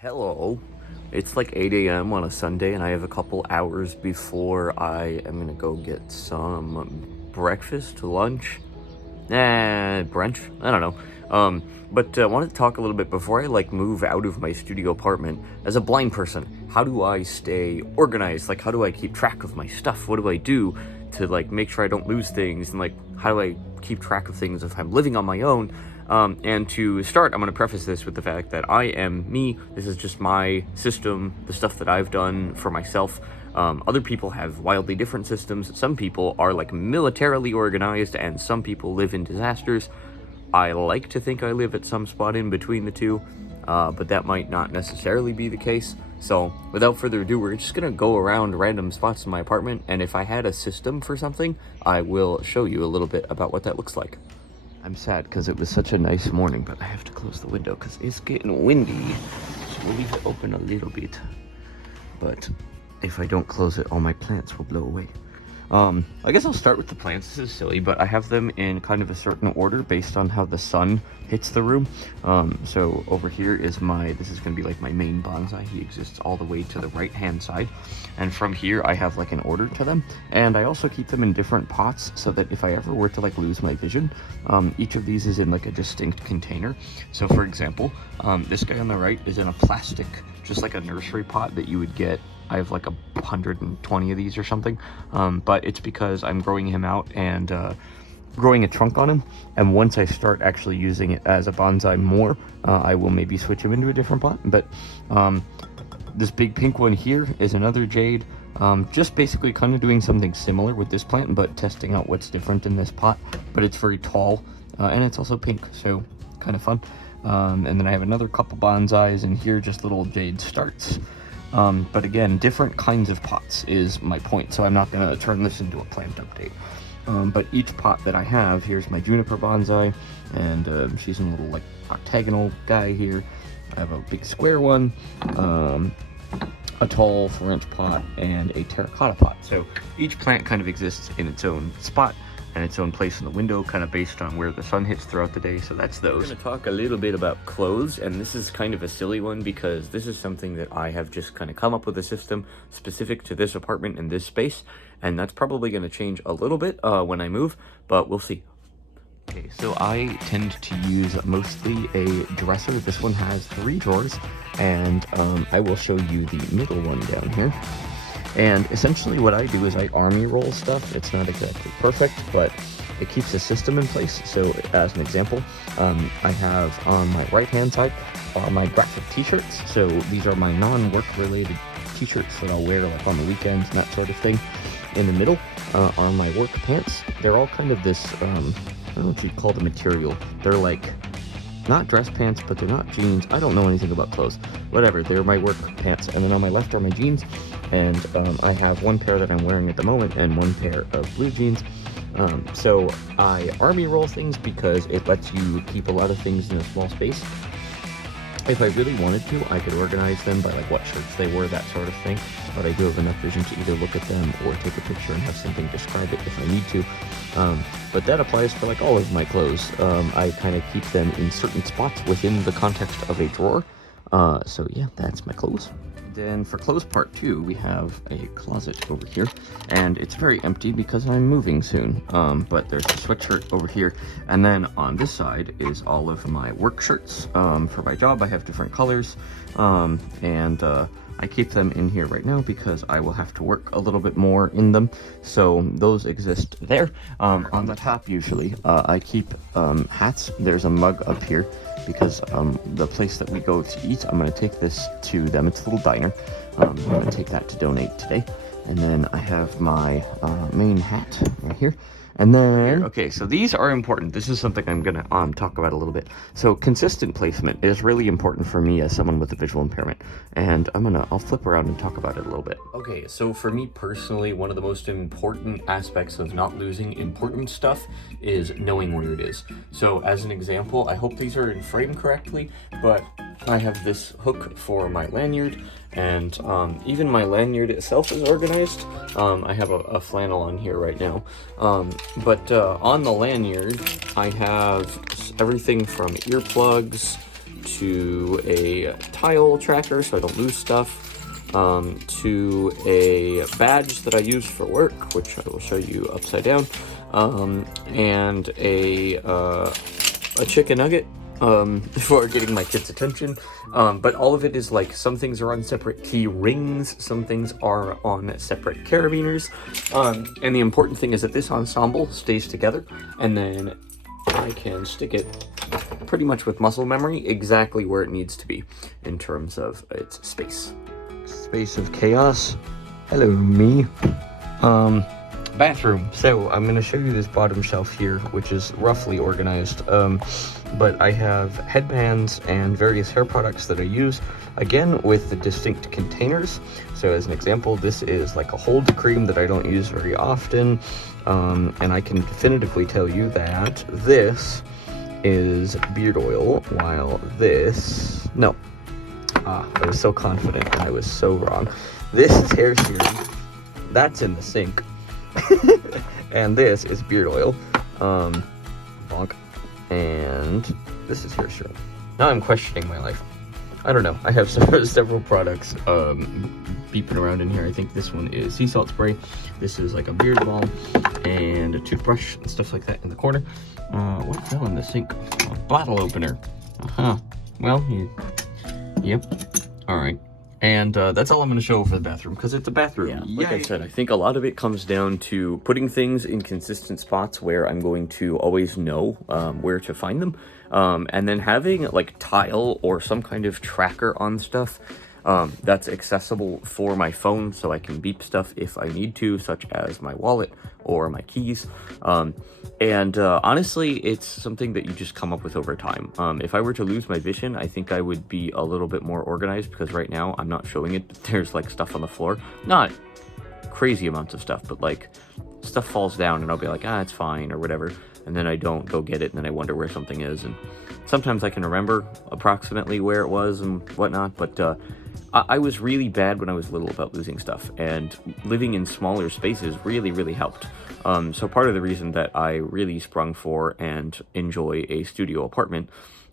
Hello. It's like 8 a.m. on a Sunday, and I have a couple hours before I am gonna go get some breakfast, lunch, brunch. I don't know. But wanted to talk a little bit before I move out of my studio apartment. As a blind person, how do I stay organized? Like, how do I keep track of my stuff? What do I do to make sure I don't lose things? And how do I keep track of things if I'm living on my own? And to start, I'm going to preface this with the fact that I am me. This is just my system, the stuff that I've done for myself. Other people have wildly different systems. Some people are militarily organized, and some people live in disasters. I like to think I live at some spot in between the two, but that might not necessarily be the case. So without further ado, we're just gonna go around random spots in my apartment, and if I had a system for something, I will show you a little bit about what that looks like. I'm sad because it was such a nice morning, but I have to close the window because it's getting windy. So we'll leave it open a little bit. But if I don't close it, all my plants will blow away. I guess I'll start with the plants. This is silly, but I have them in kind of a certain order based on how the sun hits the room. So over here is this is going to be my main bonsai. He exists all the way to the right-hand side. And from here, I have an order to them. And I also keep them in different pots so that if I ever were to lose my vision, each of these is in a distinct container. So for example, this guy on the right is in a plastic, just like a nursery pot that you would get. I have 120 of these or something, but it's because I'm growing him out and growing a trunk on him, and once I start actually using it as a bonsai more, I will maybe switch him into a different pot. But this big pink one here is another jade, just basically kind of doing something similar with this plant, but testing out what's different in this pot. But it's very tall, and it's also pink, so kind of fun. And then I have another couple bonsais, and here just little jade starts. But again, different kinds of pots is my point, so I'm not going to turn this into a plant update. But each pot that I have, here's my juniper bonsai, and she's in a little octagonal guy here. I have a big square one, a tall 4-inch pot, and a terracotta pot. So each plant kind of exists in its own spot and its own place in the window, kind of based on where the sun hits throughout the day. So that's those. We're going to talk a little bit about clothes, and this is kind of a silly one because this is something that I have just kind of come up with a system specific to this apartment and this space, and that's probably going to change a little bit when I move, but we'll see. Okay, so I tend to use mostly a dresser. This one has 3 drawers, and I will show you the middle one down here. And essentially what I do is I army roll stuff. It's not exactly perfect, but it keeps the system in place. So as an example, I have on my right-hand side my graphic t-shirts. So these are my non-work related t-shirts that I'll wear on the weekends and that sort of thing. In the middle, on my work pants, they're all kind of this, I don't know what you'd call the material. They're not dress pants, but they're not jeans. I don't know anything about clothes. Whatever, they're my work pants. And then on my left are my jeans. And I have one pair that I'm wearing at the moment and one pair of blue jeans. So I army roll things because it lets you keep a lot of things in a small space. If I really wanted to, I could organize them by what shirts they wore, that sort of thing. But I do have enough vision to either look at them or take a picture and have something describe it if I need to. But that applies for all of my clothes. I kind of keep them in certain spots within the context of a drawer. So yeah, that's my clothes. Then for clothes part 2, we have a closet over here, and it's very empty because I'm moving soon. But there's a sweatshirt over here, and then on this side is all of my work shirts. For my job, I have different colors, and I keep them in here right now because I will have to work a little bit more in them. So those exist there. On the top, usually, I keep hats. There's a mug up here because the place that we go to eat, I'm going to take this to them. It's a little diner. I'm going to take that to donate today. And then I have my main hat right here. And then, okay, so these are important. This is something I'm gonna talk about a little bit. So consistent placement is really important for me as someone with a visual impairment. And I'll flip around and talk about it a little bit. Okay, so for me personally, one of the most important aspects of not losing important stuff is knowing where it is. So as an example, I hope these are in frame correctly, but I have this hook for my lanyard, and even my lanyard itself is organized. I have a flannel on here right now, but on the lanyard I have everything from earplugs to a tile tracker so I don't lose stuff, to a badge that I use for work, which I will show you upside down, and a chicken nugget for getting my kids' attention. But all of it is like, some things are on separate key rings, some things are on separate carabiners, and the important thing is that this ensemble stays together, and then I can stick it pretty much with muscle memory exactly where it needs to be in terms of its space. Space of chaos. Hello, me. Bathroom. So I'm going to show you this bottom shelf here, which is roughly organized, but I have headbands and various hair products that I use, again with the distinct containers. So as an example, this is like a hold cream that I don't use very often, and I can definitively tell you that this is beard oil, while this, no, I was so confident and I was so wrong. This is hair serum, that's in the sink. And this is beard oil, bonk, and this is hair serum. Now I'm questioning my life. I don't know, I have several products beeping around in here. I think this one is sea salt spray, this is like a beard balm, and a toothbrush and stuff like that in the corner. What fell in the sink? A bottle opener. Well, yep, alright. And that's all I'm going to show for the bathroom, because it's a bathroom. Yeah, like I said, I think a lot of it comes down to putting things in consistent spots where I'm going to always know where to find them. And then having like tile or some kind of tracker on stuff that's accessible for my phone, so I can beep stuff if I need to, such as my wallet or my keys. Honestly, it's something that you just come up with over time. If I were to lose my vision, I think I would be a little bit more organized, because right now I'm not showing it, but there's like stuff on the floor. Not crazy amounts of stuff, but like stuff falls down and I'll be like, it's fine or whatever. And then I don't go get it, and then I wonder where something is. And sometimes I can remember approximately where it was and whatnot, but I was really bad when I was little about losing stuff, and living in smaller spaces really, really helped. So part of the reason that I really sprung for and enjoy a studio apartment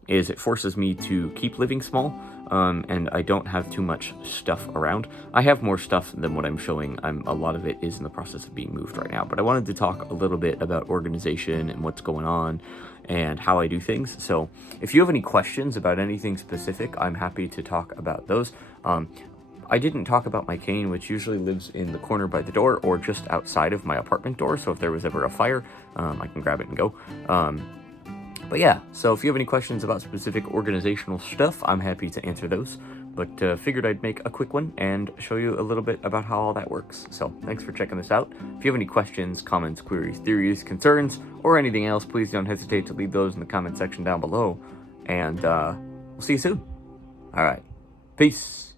is it forces me to keep living small, and I don't have too much stuff around. I have more stuff than what I'm showing. A lot of it is in the process of being moved right now, but I wanted to talk a little bit about organization and what's going on and how I do things. So if you have any questions about anything specific, I'm happy to talk about those. I didn't talk about my cane, which usually lives in the corner by the door or just outside of my apartment door, so if there was ever a fire, I can grab it and go. But yeah, so if you have any questions about specific organizational stuff, I'm happy to answer those. But figured I'd make a quick one and show you a little bit about how all that works. So thanks for checking this out. If you have any questions, comments, queries, theories, concerns, or anything else, please don't hesitate to leave those in the comment section down below. And we'll see you soon. All right, peace.